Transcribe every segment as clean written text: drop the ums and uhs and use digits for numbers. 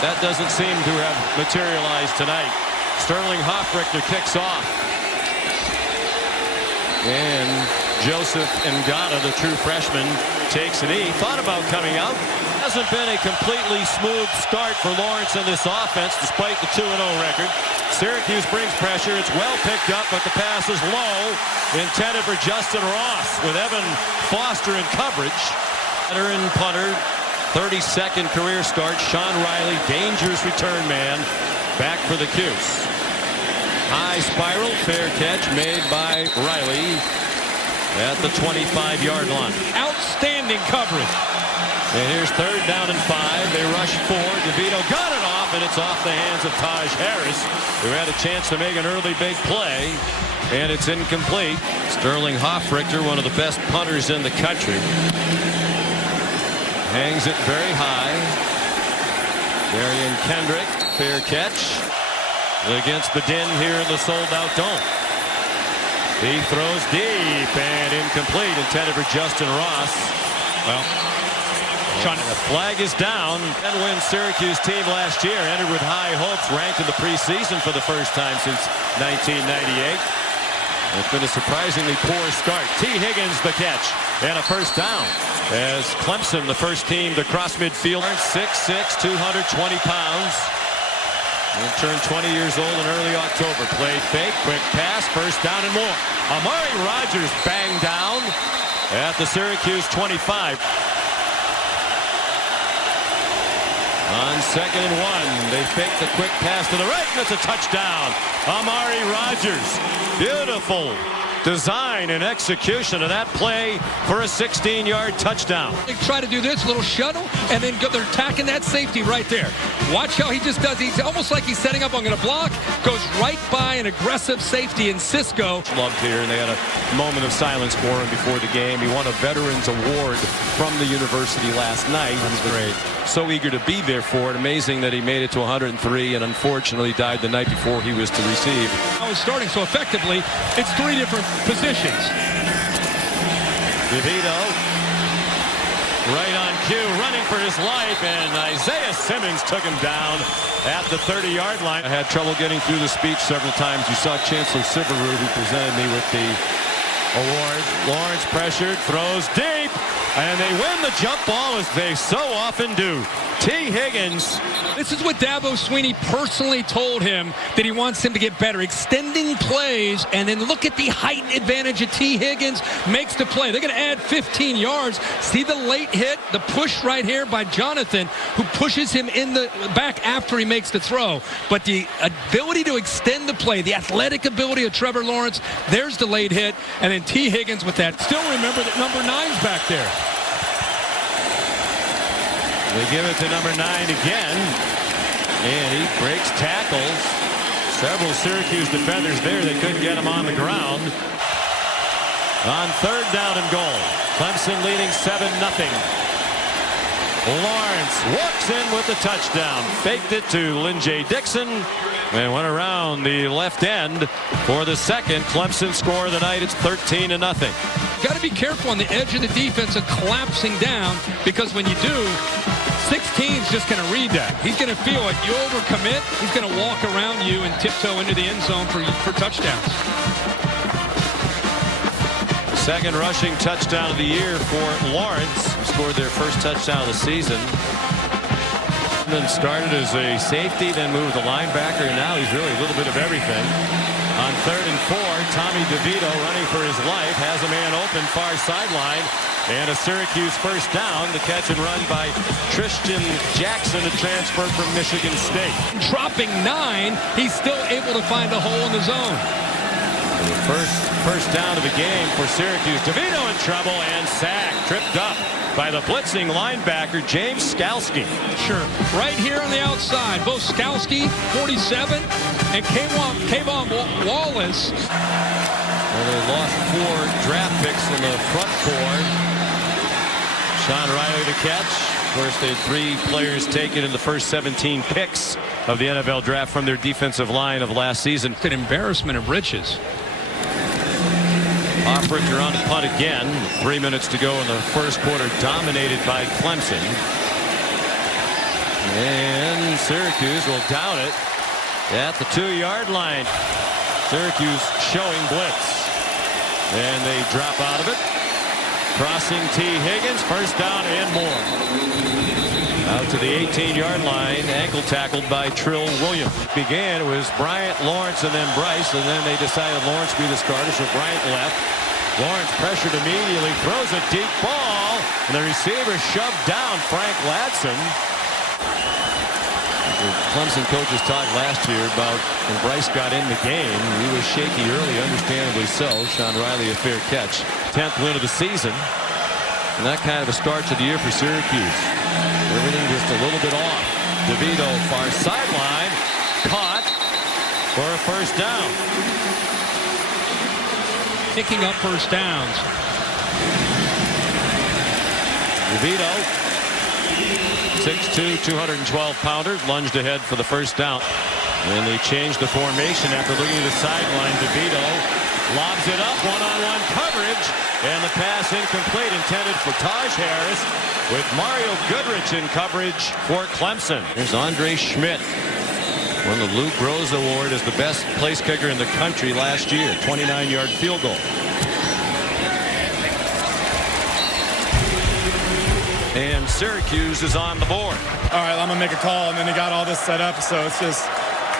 That doesn't seem to have materialized tonight. Sterling Hoffrichter kicks off. And Joseph Ngata, the true freshman, takes a knee. Thought about coming out. Hasn't been a completely smooth start for Lawrence in this offense, despite the 2-0 record. Syracuse brings pressure. It's well picked up, but the pass is low. Intended for Justin Ross with Evan Foster in coverage. Veteran punter, 32nd career start. Sean Riley, dangerous return man, back for the Cuse. High spiral, fair catch made by Riley at the 25-yard line. Outstanding coverage. And here's 3rd down and 5. They rush 4. DeVito got it off, and it's off the hands of Taj Harris, who had a chance to make an early big play, and it's incomplete. Sterling Hoffrichter, one of the best punters in the country, hangs it very high. Darian Kendrick, fair catch against the din here in the sold-out dome. He throws deep and incomplete, intended for Justin Ross. Well, the flag is down. And when Syracuse team last year entered with high hopes, ranked in the preseason for the first time since 1998. It's been a surprisingly poor start. T. Higgins the catch and a first down as Clemson, the first team to cross midfield. 6'6", 220 pounds. He'll turn 20 years old in early October. Play fake, quick pass, first down and more. Amari Rogers banged down at the Syracuse 25. On 2nd and 1, they fake the quick pass to the right, and it's a touchdown. Amari Rogers, beautiful design and execution of that play for a 16-yard touchdown. They try to do this little shuttle, and then they're attacking that safety right there. Watch how he just does. He's almost like he's setting up. I'm going to block. Goes right by an aggressive safety in Cisco. Loved here, and they had a moment of silence for him before the game. He won a Veterans Award from the university last night. That's great. So eager to be there for it. Amazing that he made it to 103 and unfortunately died the night before he was to receive. I was starting, so effectively it's 3 different positions. DeVito right on cue, running for his life, and Isaiah Simmons took him down at the 30-yard line. I had trouble getting through the speech several times. You saw Chancellor Siverud, who presented me with the award. Lawrence pressured, throws deep, and they win the jump ball as they so often do. T. Higgins. This is what Dabo Swinney personally told him that he wants him to get better. Extending plays, and then look at the height advantage of T. Higgins makes the play. They're going to add 15 yards. See the late hit, the push right here by Jonathan, who pushes him in the back after he makes the throw. But the ability to extend the play, the athletic ability of Trevor Lawrence, there's the late hit, and then T. Higgins with that. Still remember that number 9's back there. They give it to number 9 again, and he breaks tackles. Several Syracuse defenders there. They couldn't get him on the ground. On 3rd down and goal, Clemson leading 7-0. Lawrence walks in with the touchdown. Faked it to Lynn J. Dixon and went around the left end for the second Clemson score of the night. It's 13-0. Got to be careful on the edge of the defense of collapsing down, because when you do, 16's just going to read that. He's going to feel it. You overcommit, he's going to walk around you and tiptoe into the end zone for touchdowns. Second rushing touchdown of the year for Lawrence, who scored their first touchdown of the season. Then started as a safety, then moved to linebacker, and now he's really a little bit of everything. On 3rd and 4, Tommy DeVito running for his life, has a man open far sideline, and a Syracuse first down. The catch and run by Tristan Jackson, a transfer from Michigan State. Dropping 9, he's still able to find a hole in the zone. The first down of the game for Syracuse. DeVito in trouble and sacked, tripped up by the blitzing linebacker James Skalski. Sure, right here on the outside, both Skalski, 47, and Kayvon Wallace. Well, they lost 4 draft picks in the front 4. Sean Riley to catch. Of course, they had 3 players taken in the first 17 picks of the NFL draft from their defensive line of last season. An embarrassment of riches. Hoffrichter on the punt again. 3 minutes to go in the first quarter, dominated by Clemson. And Syracuse will down it at the 2-yard line. Syracuse showing blitz. And they drop out of it. Crossing T. Higgins, first down and more. Out to the 18-yard line, ankle tackled by Trill Williams. Began, it was Bryant, Lawrence, and then Bryce, and then they decided Lawrence be the starter, so Bryant left. Lawrence pressured immediately, throws a deep ball, and the receiver shoved down Frank Ladson. The Clemson coaches talked last year about when Bryce got in the game. He was shaky early, understandably so. Sean Riley, a fair catch. 10th win of the season. And that kind of a start to the year for Syracuse. Everything just a little bit off. DeVito, far sideline. Caught for a first down. Picking up first downs. DeVito, 6'2", 212-pounder, lunged ahead for the first down. And they changed the formation after looking at the sideline. DeVito lobs it up, one-on-one coverage, and the pass incomplete, intended for Taj Harris, with Mario Goodrich in coverage for Clemson. There's Andre Schmidt, won the Lou Groza Award as the best place kicker in the country last year. 29-yard field goal. And Syracuse is on the board. All right, I'm going to make a call, and then he got all this set up, so it's just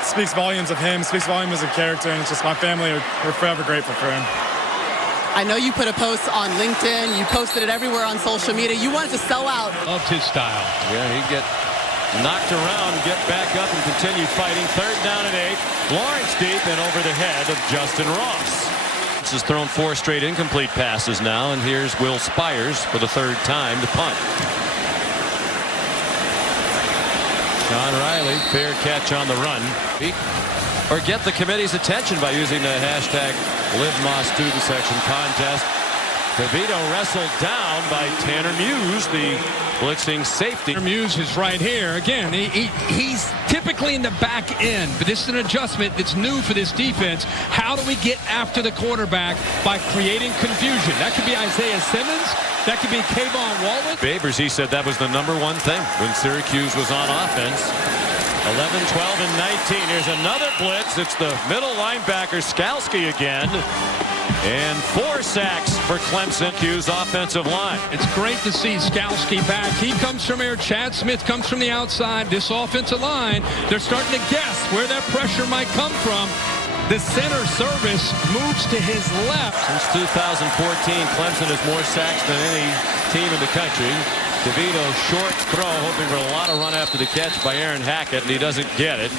speaks volumes of him, speaks volumes as a character, and it's just my family, we're forever grateful for him. I know you put a post on LinkedIn. You posted it everywhere on social media. You wanted to sell out. Loved his style. Yeah, he'd get knocked around, get back up, and continue fighting. 3rd down and 8. Lawrence deep and over the head of Justin Ross. This has thrown 4 straight incomplete passes now, and here's Will Spires for the 3rd time to punt. Sean Riley, fair catch on the run. Or get the committee's attention by using the hashtag LiveMoss Student Section Contest. DeVito wrestled down by Tanner Muse, the blitzing safety. Muse is right here. Again, he's typically in the back end, but this is an adjustment that's new for this defense. How do we get after the quarterback by creating confusion? That could be Isaiah Simmons. That could be Kayvon Wallace. Babers, he said that was the #1 thing when Syracuse was on offense. 11, 12, and 19. Here's another blitz. It's the middle linebacker, Skalski again. And 4 sacks for Clemson. Q's offensive line. It's great to see Skalski back. He comes from here. Chad Smith comes from the outside. This offensive line, they're starting to guess where that pressure might come from. The center service moves to his left. Since 2014, Clemson has more sacks than any team in the country. DeVito, short throw, hoping for a lot of run after the catch by Aaron Hackett, and he doesn't get it.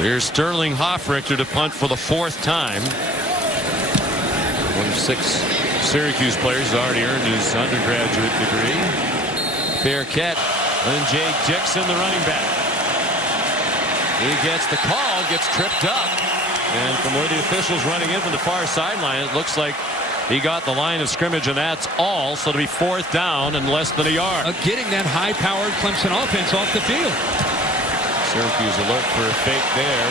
Here's Sterling Hoffrichter to punt for the 4th time. One of 6 Syracuse players has already earned his undergraduate degree. Fair catch. And Jay Dixon, the running back. He gets the call, gets tripped up. And from where the official's running in from the far sideline, it looks like he got the line of scrimmage, and that's all. So it'll be 4th down and less than a yard. Getting that high-powered Clemson offense off the field. Syracuse alert for a fake there.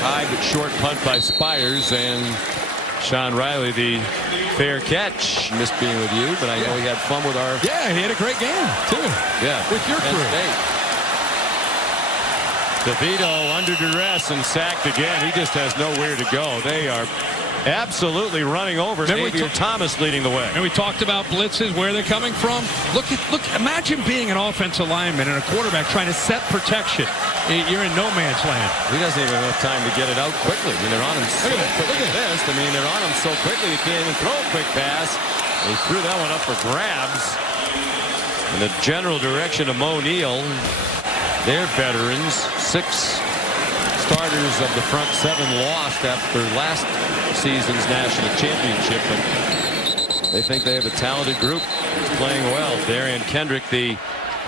High but short punt by Spires, and Sean Riley, the fair catch. Missed being with you, but I know he had fun with our... Yeah, he had a great game, too. Yeah. With your crew. DeVito under duress and sacked again. He just has nowhere to go. They are absolutely running over. Xavier Thomas leading the way. And we talked about blitzes, where they're coming from. Look, imagine being an offensive lineman and a quarterback trying to set protection. You're in no man's land. He doesn't even have time to get it out quickly. I mean, they're on him so quick. Look at this. I mean, they're on him so quickly you can't even throw a quick pass. They threw that one up for grabs. In the general direction of Mo Neal. They're veterans. 6 starters of the front 7 lost after last season's national championship, but they think they have a talented group playing well. Darian Kendrick, the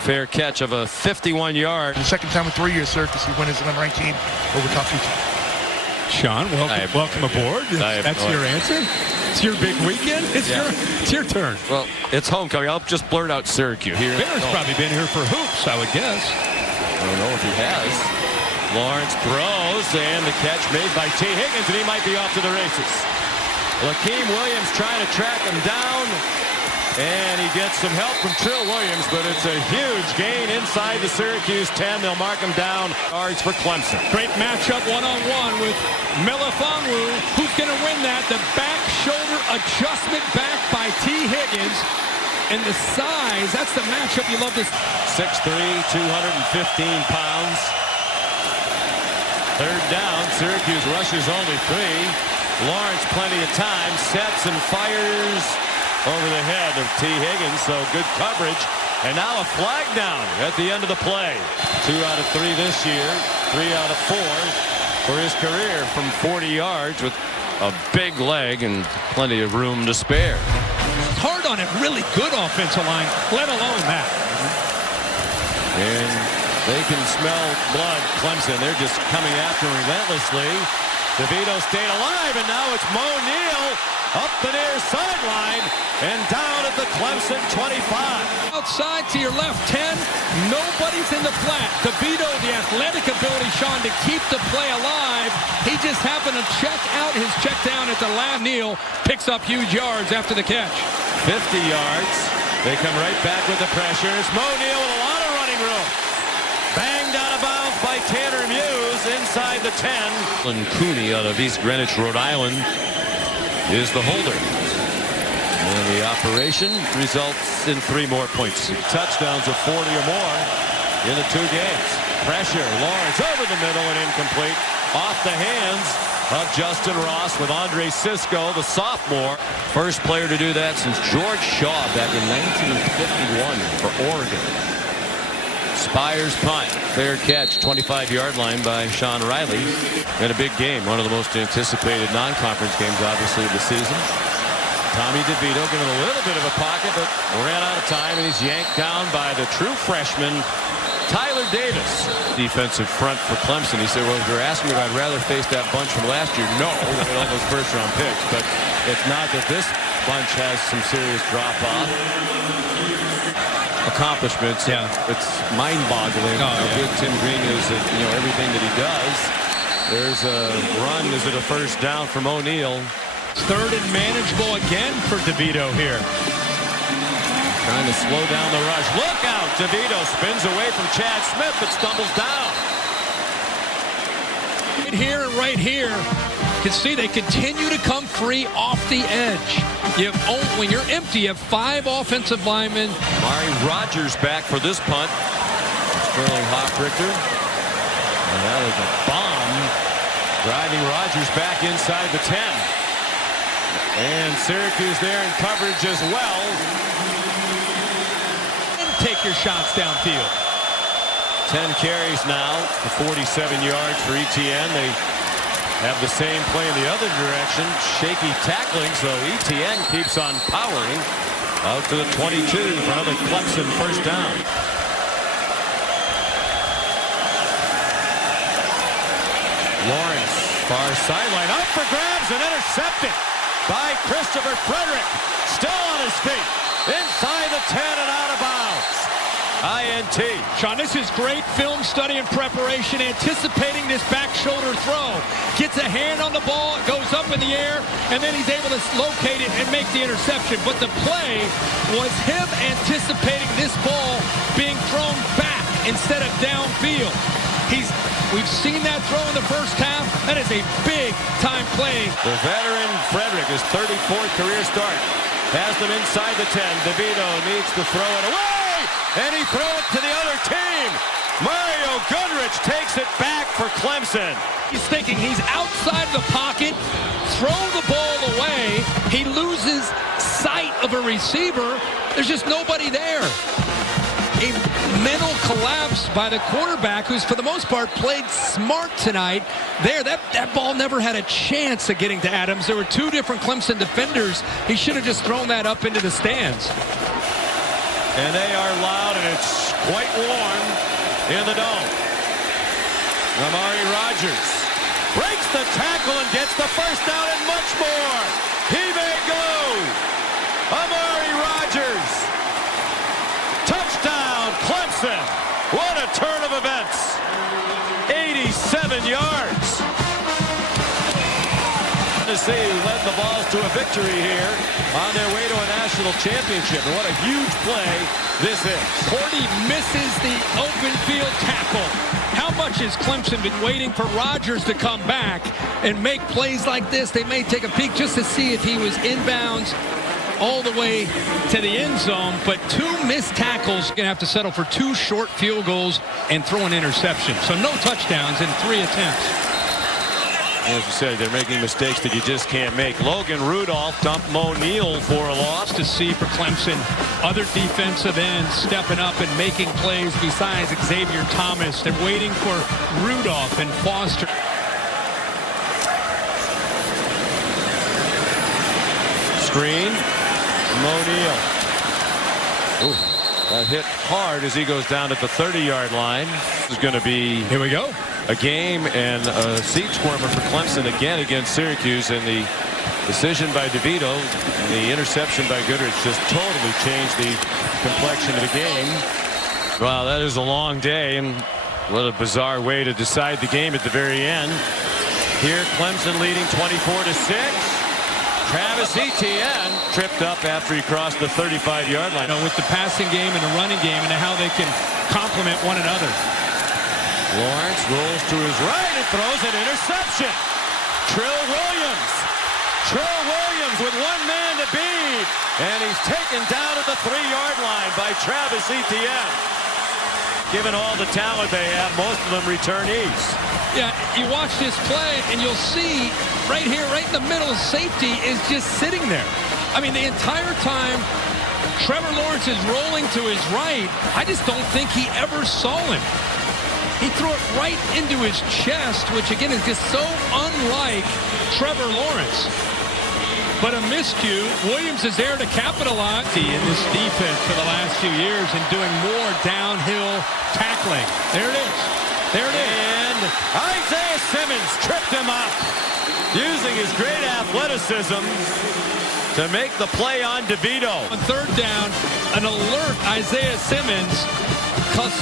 fair catch of a 51-yard. The 2nd time in 3 years, Syracuse win as the #9 team over top 2 teams. Sean, welcome aboard. That's your answer. It's your big weekend. It's your turn. Well, it's homecoming. I'll just blurt out Syracuse here. Bear's probably been here for hoops, I would guess. I don't know if he has. Lawrence throws, and the catch made by T. Higgins, and he might be off to the races. Lakeem Williams trying to track him down. And he gets some help from Trill Williams, but it's a huge gain inside the Syracuse 10. They'll mark him down. Yards for Clemson. Great matchup one-on-one with Melifonwu. Who's going to win that? The back shoulder adjustment back by T. Higgins. And the size, that's the matchup you love to see. 6'3", 215 pounds. Third down, Syracuse rushes only 3. Lawrence plenty of time, sets and fires over the head of T. Higgins, so good coverage. And now a flag down at the end of the play. 2 out of 3 this year, 3 out of 4 for his career from 40 yards with a big leg and plenty of room to spare. Hard on a really good offensive line, let alone that. And they can smell blood, Clemson. They're just coming after relentlessly. DeVito stayed alive, and now it's Mo Neal up the near sideline and down at the Clemson 25. Outside to your left 10, nobody's in the flat. DeVito, the athletic ability, Sean, to keep the play alive. He just happened to check out his check down at the last. Neal picks up huge yards after the catch. 50 yards. They come right back with the pressure. It's Mo Neal with a lot of running room. Banged out of bounds by Tanner Muse inside the 10. And Cooney out of East Greenwich, Rhode Island, is the holder. And the operation results in 3 more points. Touchdowns of 40 or more in the 2 games. Pressure, Lawrence over the middle and incomplete. Off the hands of Justin Ross with Andre Sisco, the sophomore. First player to do that since George Shaw back in 1951 for Oregon. Spires punt, fair catch, 25-yard line by Sean Riley. In a big game, one of the most anticipated non-conference games, obviously, of the season. Tommy DeVito given a little bit of a pocket, but ran out of time, and he's yanked down by the true freshman, Tyler Davis. Defensive front for Clemson. He said, well, if you're asking me if I'd rather face that bunch from last year, no, with all those first-round picks. But it's not that this bunch has some serious drop-off. Accomplishments. Yeah. It's mind-boggling how good Tim Green is at everything that he does. There's a run. Is it a first down from O'Neal? Third and manageable again for DeVito here. Trying to slow down the rush. Look out! DeVito spins away from Chad Smith but stumbles down. Right here and right here. You can see they continue to come free off the edge. When you're empty, you have 5 offensive linemen. Mari Rogers back for this punt. Sterling Hoffrichter. And that is a bomb. Driving Rogers back inside the 10. And Syracuse there in coverage as well. And take your shots downfield. 10 carries now for 47 yards for ETN. They have the same play in the other direction. Shaky tackling, so ETN keeps on powering out to the 22 for another Clemson first down. Lawrence, far sideline, up for grabs and intercepted by Christopher Frederick. Still on his feet, inside the 10 and out of bounds. INT. Sean, this is great film study and preparation, anticipating this back shoulder throw. Gets a hand on the ball, it goes up in the air, and then he's able to locate it and make the interception. But the play was him anticipating this ball being thrown back instead of downfield. We've seen that throw in the first half. That is a big-time play. The veteran Frederick, his 34th career start, has them inside the 10. DeVito needs to throw it away. And he throws it to the other team. Mario Goodrich takes it back for Clemson. He's thinking he's outside the pocket, throw the ball away. He loses sight of a receiver. There's just nobody there. A mental collapse by the quarterback, who's for the most part played smart tonight. That ball never had a chance of getting to Adams. There were 2 different Clemson defenders. He should have just thrown that up into the stands. And they are loud, and it's quite warm in the dome. Amari Rogers breaks the tackle and gets the first down and much more. He may go. Amari Rogers. Touchdown, Clemson. What a turn of events. 87 yards. ACC, who led the Vols to a victory here on their way to a national championship. And what a huge play this is. Cordy misses the open field tackle. How much has Clemson been waiting for Rodgers to come back and make plays like this? They may take a peek just to see if he was inbounds all the way to the end zone, but 2 missed tackles. Going to have to settle for 2 short field goals and throw an interception. So no touchdowns in 3 attempts. As you said, they're making mistakes that you just can't make. Logan Rudolph dumped Mo Neal for a loss. To see for Clemson, other defensive ends stepping up and making plays besides Xavier Thomas. They're waiting for Rudolph and Foster. Screen. Mo Neal. Ooh, that hit hard as he goes down at the 30-yard line. This is going to be Here we go. a game and a seat squirmer for Clemson again against Syracuse, and the decision by DeVito and the interception by Goodrich just totally changed the complexion of the game. Wow, that is a long day, and what a bizarre way to decide the game at the very end. Here Clemson leading 24-6. Travis Etienne tripped up after he crossed the 35-yard line. With the passing game and the running game and how they can complement one another. Lawrence rolls to his right and throws an interception. Trill Williams. Trill Williams with 1 man to beat. And he's taken down at the 3-yard line by Travis Etienne. Given all the talent they have, most of them returnees. Yeah, you watch this play and you'll see right here, right in the middle, safety is just sitting there. I mean, the entire time Trevor Lawrence is rolling to his right, I just don't think he ever saw him. He threw it right into his chest, which again is just so unlike Trevor Lawrence. But a miscue. Williams is there to capitalize in this defense for the last few years and doing more downhill tackling. There it is. There it is. And Isaiah Simmons tripped him up, using his great athleticism to make the play on DeVito. On 3rd down, an alert Isaiah Simmons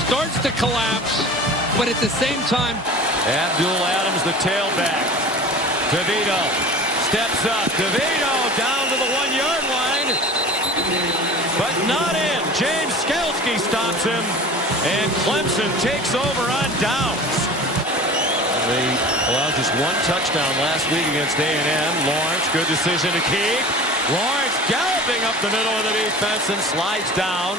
starts to collapse, but at the same time, Abdul Adams, the tailback. DeVito steps up. DeVito down to the 1-yard line, but not in. James Skalski stops him, and Clemson takes over on downs. They allowed just 1 touchdown last week against A&M. Lawrence, good decision to keep. Lawrence galloping up the middle of the defense and slides down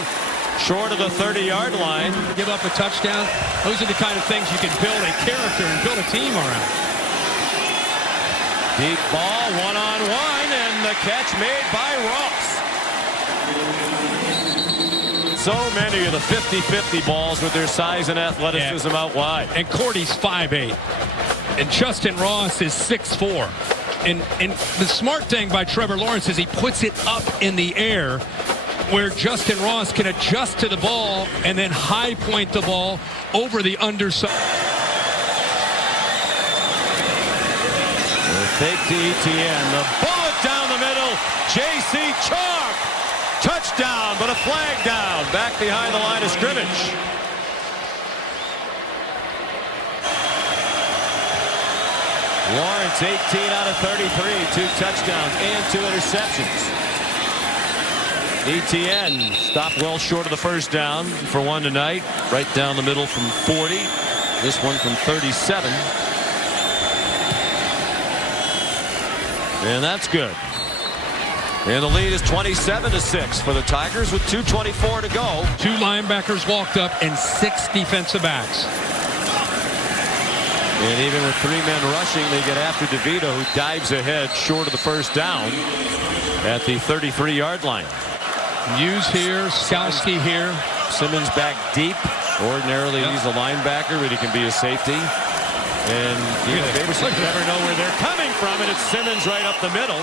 short of the 30-yard line. Give up a touchdown. Those are the kind of things you can build a character and build a team around. Deep ball, 1-on-1, and the catch made by Ross. So many of the 50-50 balls with their size and athleticism out wide. And Cordy's 5'8", and Justin Ross is 6'4". And the smart thing by Trevor Lawrence is he puts it up in the air where Justin Ross can adjust to the ball and then high point the ball over the underside. Fake to Etienne. The bullet down the middle. J.C. Chalk. Touchdown, but a flag down. Back behind the line of scrimmage. Lawrence, 18 out of 33. 2 touchdowns and 2 interceptions. Etienne stopped well short of the 1st down for 1 tonight. Right down the middle from 40. This one from 37. And that's good. And the lead is 27-6 for the Tigers with 2:24 to go. 2 linebackers walked up and 6 defensive backs. And even with 3 men rushing, they get after DeVito, who dives ahead short of the 1st down at the 33-yard line. Hughes here, Skalski here. Simmons back deep. Ordinarily, he's a linebacker, but he can be a safety. And you never know where they're coming from, and it's Simmons right up the middle.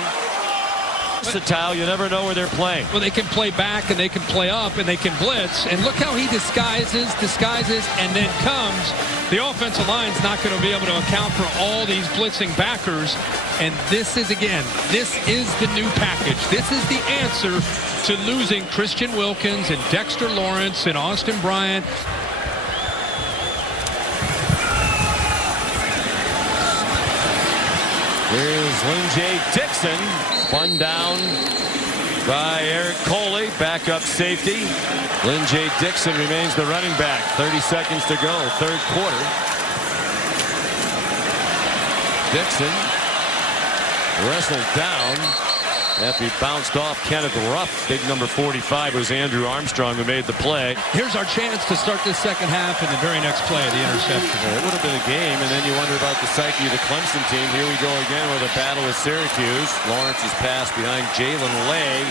Versatile, you never know where they're playing. Well, they can play back, and they can play up, and they can blitz. And look how he disguises, and then comes. The offensive line's not going to be able to account for all these blitzing backers. And this is, again, this is the new package. This is the answer to losing Christian Wilkins and Dexter Lawrence and Austin Bryant. Here's Lynn Dixon, spun down by Eric Coley, backup safety. Lynn Dixon remains the running back. 30 seconds to go, third quarter. Dixon wrestled down after he bounced off Kenneth Ruff. Big number 45 was Andrew Armstrong who made the play. Here's our chance to start this second half in the very next play, the interception. It would have been a game, and then you wonder about the psyche of the Clemson team. Here we go again with a battle with Syracuse. Lawrence's pass behind Jalen Lay.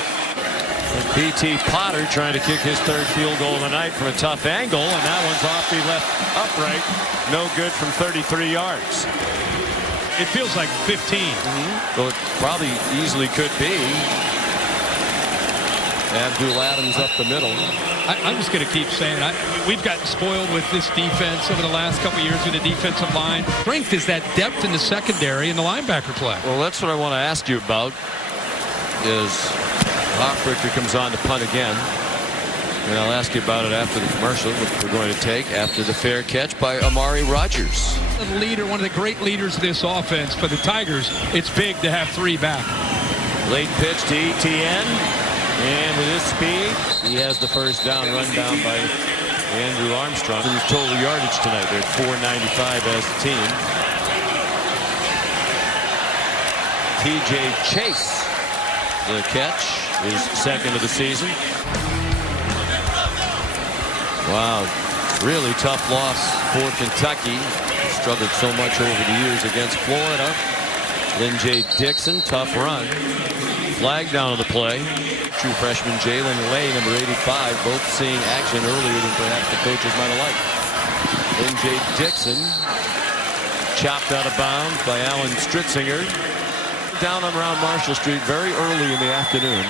And P.T. Potter trying to kick his third field goal of the night from a tough angle, and that one's off the left upright. No good from 33 yards. It feels like 15. So it probably easily could be. Abdul Adams up the middle. I'm just going to keep saying, we've gotten spoiled with this defense over the last couple of years with the defensive line. Strength is that depth in the secondary and the linebacker play. Well, that's what I want to ask you about. Is Hofrichter comes on to punt again. And I'll ask you about it after the commercial, which we're going to take after the fair catch by Amari Rogers. The leader, one of the great leaders of this offense for the Tigers. It's big to have three back. Late pitch to Etienne, and with his speed, he has the first down, run down by Andrew Armstrong. His total yardage tonight, they're at 495 as a team. T.J. Chase, the catch, is second of the season. Wow, really tough loss for Kentucky. Struggled so much over the years against Florida. Lynn Dixon, tough run. Flag down on the play. True freshman Jalen Lay, number 85, both seeing action earlier than perhaps the coaches might have liked. Lynn Dixon, chopped out of bounds by Alan Stritzinger. Down on around Marshall Street very early in the afternoon.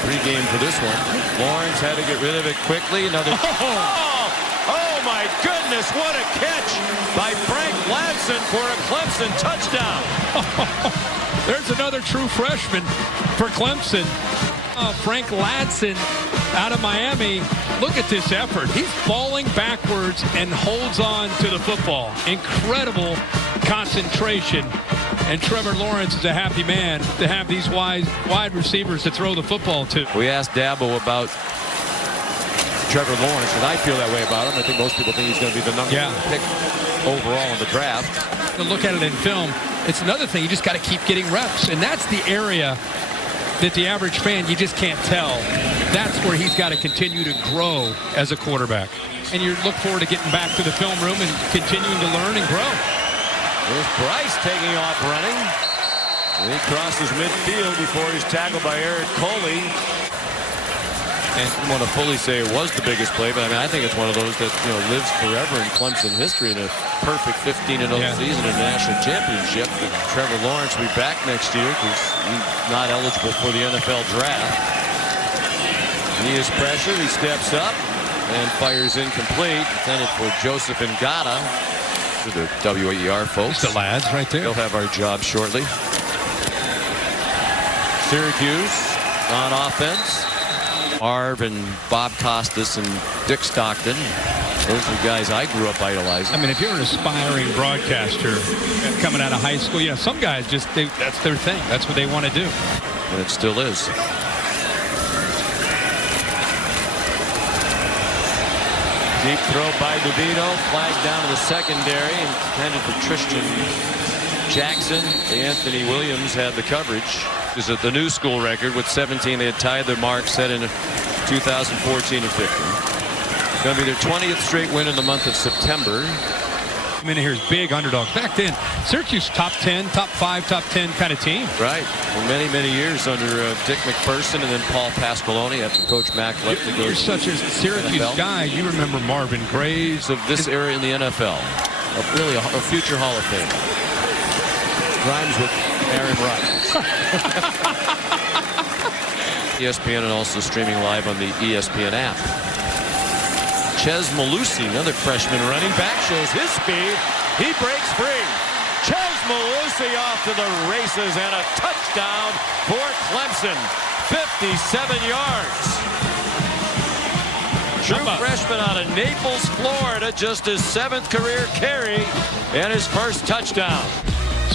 Pre-game for this one. Lawrence had to get rid of it quickly. Another. Oh my goodness, what a catch by Frank Ladson for a Clemson touchdown. There's another true freshman for Clemson. Frank Ladson out of Miami. Look at this effort. He's falling backwards and holds on to the football. Incredible concentration. And Trevor Lawrence is a happy man to have these wide receivers to throw the football to. We asked Dabo about Trevor Lawrence, and I feel that way about him. I think most people think he's going to be the number one pick overall in the draft. To look at it in film, it's another thing. You just got to keep getting reps, and that's the area that the average fan, you just can't tell. That's where he's got to continue to grow as a quarterback. And you look forward to getting back to the film room and continuing to learn and grow. There's Bryce taking off running. And he crosses midfield before he's tackled by Eric Coley. And I don't want to fully say it was the biggest play, but I think it's one of those that lives forever in Clemson history in a perfect 15-0 season in a national championship. And Trevor Lawrence will be back next year because he's not eligible for the NFL draft. He is pressured. He steps up and fires incomplete. Intended for Joseph Ngata. The WAER folks. The lads right there. They'll have our job shortly. Syracuse on offense. Marv and Bob Costas and Dick Stockton. Those are the guys I grew up idolizing. I mean, if you're an aspiring broadcaster coming out of high school, some guys that's their thing. That's what they want to do. And it still is. Deep throw by DeVito, flag down to the secondary, intended for Tristan Jackson. Anthony Williams had the coverage. This is the new school record with 17. They had tied their mark set in 2014 and 15. Going to be their 20th straight win in the month of September. I mean, here's big underdog. Back then, Syracuse top 10, top 5, top 10 kind of team. Right. For many, many years under Dick McPherson and then Paul Pasqualoni after Coach Mack left to go. You're such a Syracuse NFL guy. You remember Marvin Graves. Of this era in the NFL. Really a future Hall of Fame. Rhymes with Aaron Rodgers. ESPN and also streaming live on the ESPN app. Chez Malusi, another freshman running back, shows his speed. He breaks free. Chez Malusi off to the races and a touchdown for Clemson. 57 yards. True freshman out of Naples, Florida, just his 7th career carry and his first touchdown.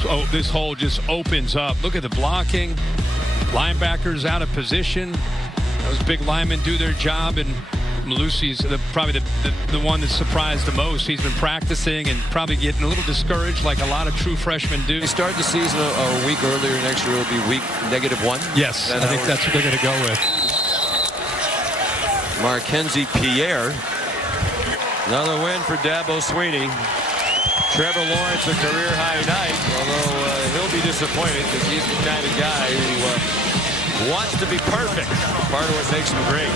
Oh, this hole just opens up. Look at the blocking. Linebackers out of position. Those big linemen do their job, and Malusi's probably the one that surprised the most. He's been practicing and probably getting a little discouraged like a lot of true freshmen do. They start the season a week earlier next year. It'll be week -1. Yes, I think that's what they're going to go with. Markenzie Pierre. Another win for Dabo Swinney. Trevor Lawrence, a career-high night, although he'll be disappointed because he's the kind of guy who wants to be perfect. Part of what makes him great.